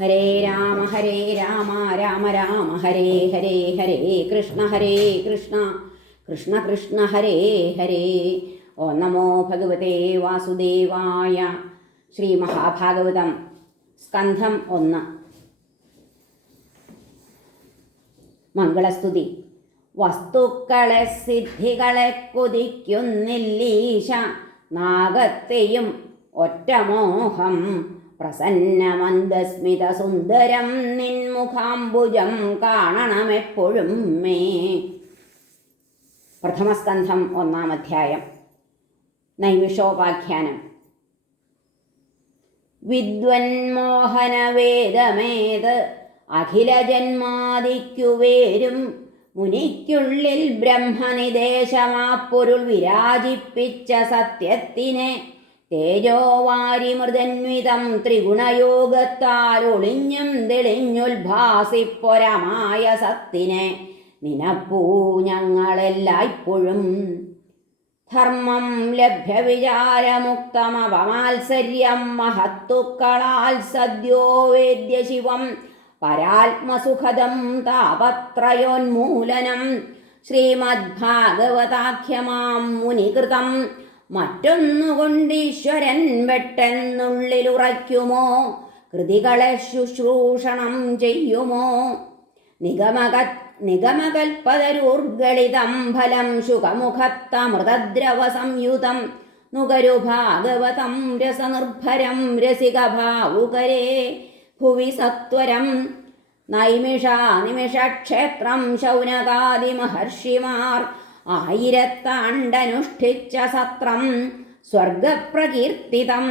ഹരേ രാമ ഹരേ രാമ രാമ രാമ ഹരേ ഹരേ ഹരേ കൃഷ്ണ ഹരേ കൃഷ്ണ കൃഷ്ണ കൃഷ്ണ ഹരേ ഹരേ. ഓ നമോ ഭഗവതേ വാസുദേവായ ശ്രീ മഹാഭാഗവതം സ്കന്ധം ഒന്ന്. മംഗളസ്തുതി. വസ്തുക്കളെ സിദ്ധികളെ കൊതിക്കുന്നില്ലീശ നാഗത്തെയും ഒറ്റമോഹം പ്രസന്നമന്ദസ്മിത സുന്ദരം നിൻമുഖാംബുജം കാണണമെപ്പോഴും മേ. പ്രഥമസ്കന്ധം ഒന്നാം അധ്യായം നൈമിഷോപാഖ്യാനം. വിദ്വന്മോഹനവേദമേത് അഖിലജന്മാദിക്കുവേരും മുനിക്കുള്ളിൽ ബ്രഹ്മനിദേശമാപ്പൊരുൾ വിരാജിപ്പിച്ച സത്യത്തിനെ തേജോവാരിമൃതന്വിതം ത്രിഗുണയോഗത്താൽ ഒളിഞ്ഞും തെളിഞ്ഞുൽഭാസിപ്പൊരമായ സത്തിനെ നിനപ്പൂ ഞങ്ങളെല്ലായ്പ്പോഴും. ധർമ്മം ലഭ്യവിചാരമുക്തമപമാത്സര്യം മഹത്തുക്കളാൽ സദ്യോ വേദ്യ ശിവം പരാത്മസുഖദം താപത്രയോന്മൂലനം ശ്രീമദ്ഭാഗവതാഖ്യമാം മുനികൃതം മറ്റൊന്നുകൊണ്ടീശ്വരൻ വെട്ടെന്നുള്ളിലുറയ്ക്കുമോ? കൃതികളെ ശുശ്രൂഷണം ചെയ്യുമോ? നിഗമക നിഗമകൽപ്പതരൂർഗളിതം ഫലം ശുഖമുഖത്തമൃതദ്രവ സംയുതം നുകരു ഭാഗവതം രസനിർഭരം രസികഭാവുകരേ ഭുവി സത്വരം നൈമിഷ നിമിഷക്ഷേത്രം ശൗനകാദിമഹർഷിമാർ ആയിരത്താണ്ടനുഷ്ഠിച്ച സത്രം സ്വർഗപ്രകീർത്തിതം.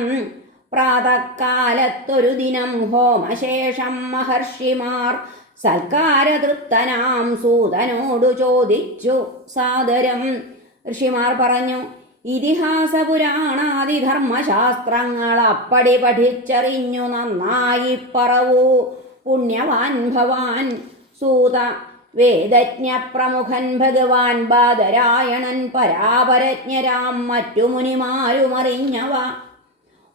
പ്രാതക്കാലത്തൊരു ദിനം ഹോമശേഷം മഹർഷിമാർ സൽക്കാരതൃപ്തനാം സൂതനോടു ചോദിച്ചു സാദരം. ഋഷിമാർ പറഞ്ഞു ഇതിഹാസ പുരാണാദി ധർമ്മശാസ്ത്രങ്ങൾ അപ്പടി പഠിച്ചറിഞ്ഞു നന്നായി പറവൂ പുണ്യവാൻ ഭവാൻ. സൂത വേദജ്ഞ പ്രമുഖൻ ഭഗവാൻ ബാദരായണൻ പരാപരജ്ഞരാം മറ്റു മുനിമാരുമറിഞ്ഞവ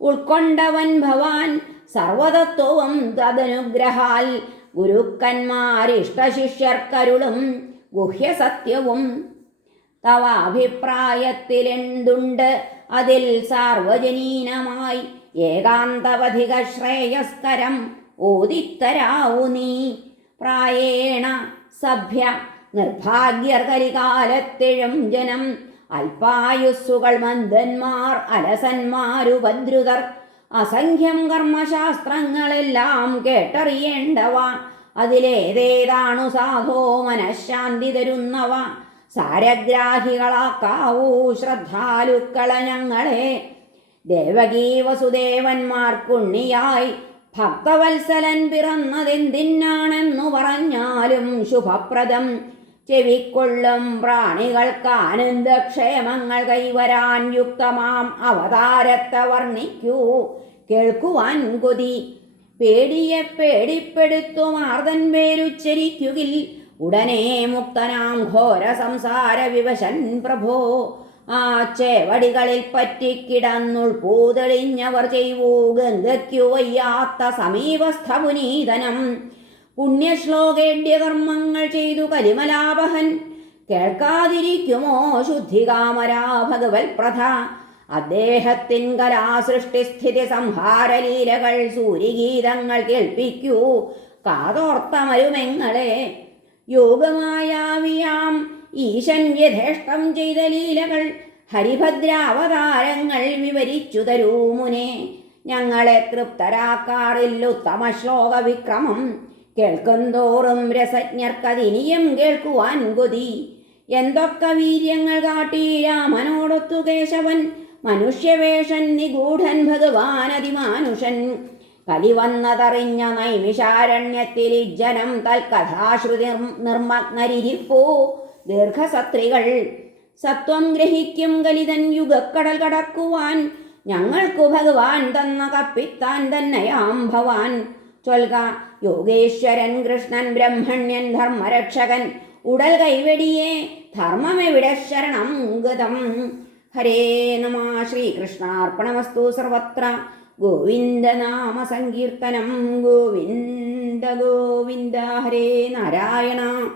ഉൾക്കൊണ്ടവൻ ഭവാൻ സർവതത്വവും തദനുഗ്രഹാൽ. ഗുരുക്കന്മാരിഷ്ടശിഷ്യർക്കരുളും ഗുഹ്യസത്യവും. തവ അഭിപ്രായത്തിലെന്തുണ്ട് അതിൽ സാർവജനീനമായി ഏകാന്തവധിക ശ്രേയസ്കരം ഓദിത്തരാവു നീ. പ്രായേണ സഭ്യ നിർഭാഗ്യർകരികാലത്തിഴും ജനം അല്പായുസ്സുകൾ മന്ദന്മാർ അലസന്മാരുപദ്രുതർ അസംഖ്യം കർമ്മശാസ്ത്രങ്ങളെല്ലാം കേട്ടറിയേണ്ടവ അതിലേതേതാണു സാധോ മനഃശാന്തി തരുന്നവ സാരഗ്രാഹികളാക്കാവൂ ശ്രദ്ധാലുക്കള ഞങ്ങളെ ദേവകീ വസുദേവന്മാർക്കുണ്ണിയായി ഭക്തവത്സലൻ പിറന്നതെന്തിനാണെന്നു പറഞ്ഞാലും ശുഭപ്രദം. ചെവിക്കൊള്ളും പ്രാണികൾക്ക് ആനന്ദക്ഷേമങ്ങൾ കൈവരാൻ യുക്തമാം. അവതാരത്തെ വർണിക്കൂ. കേൾക്കുവാൻ കൊതി. പേടിയെ പേടിപ്പെടുത്തുമാർദൻ പേരുച്ചരിക്കുകിൽ ഉടനെ മുക്തനാം ഘോര സംസാര വിവശൻ പ്രഭോ. ആ ചേവടികളിൽ പറ്റിക്കിടന്നുൾപൂതെളിഞ്ഞവർ ചെയ്വൂ ഗംഗയ്ക്കു വയ്യാത്ത സമീപസ്ഥ പുനീതനം പുണ്യശ്ലോകേഡ്യ കർമ്മങ്ങൾ ചെയ്തു കലിമലാപഹൻ. കേൾക്കാതിരിക്കുമോ ശുദ്ധികാമരാ ഭഗവത് പ്രഥ അദ്ദേഹത്തിൻ കലാസൃഷ്ടിസ്ഥിതി സംഹാരലീലകൾ സൂര്യഗീതങ്ങൾ കേൾപ്പിക്കൂ. കാതോർത്തമരുമെങ്ങളെ. യോഗമായാവിയാം ഈശൻ യഥേഷ്ടം ചെയ്ത ലീലകൾ ഹരിഭദ്രാവതാരങ്ങൾ വിവരിച്ചു തരൂ മുനെ. ഞങ്ങളെ തൃപ്തരാക്കാറില്ലുത്തമ ശ്ലോക വിക്രമം. കേൾക്കുന്തോറും രസജ്ഞർക്കതിനിയും കേൾക്കുവാൻ കൊതി. എന്തൊക്കെ വീര്യങ്ങൾ കാട്ടി രാമനോടൊത്തു കേശവൻ മനുഷ്യവേഷൻ നിഗൂഢൻ ഭഗവാൻ അതിമാനുഷൻ. കലി വന്നതറിഞ്ഞ നൈമിഷാരണ്യത്തിൽ ജനം തൽക്കഥാശ്രുതി നിർമ്മഗ്നരിപ്പോ ദീർഘസത്രികൾ. സത്വം ഗ്രഹിക്കും കലിതൻ യുഗക്കടൽ കടക്കുവാൻ. ഞങ്ങൾക്കു ഭഗവാൻ തന്ന കപ്പിത്താൻ തന്നെയാം ഭവാൻ. ചൊൽക യോഗേശ്വരൻ കൃഷ്ണൻ ബ്രഹ്മണ്യൻ ധർമ്മരക്ഷകൻ. ഉടൽ കൈവെടിയെ ധർമ്മമെവിടെ ശരണം ഗതം. ഹരേ നമ ശ്രീകൃഷ്ണാർപ്പണമസ്തു സർവത്ര. ഗോവിന്ദനാമ സങ്കീർത്തനം. ഗോവിന്ദ ഗോവിന്ദ ഹരേ നാരായണ.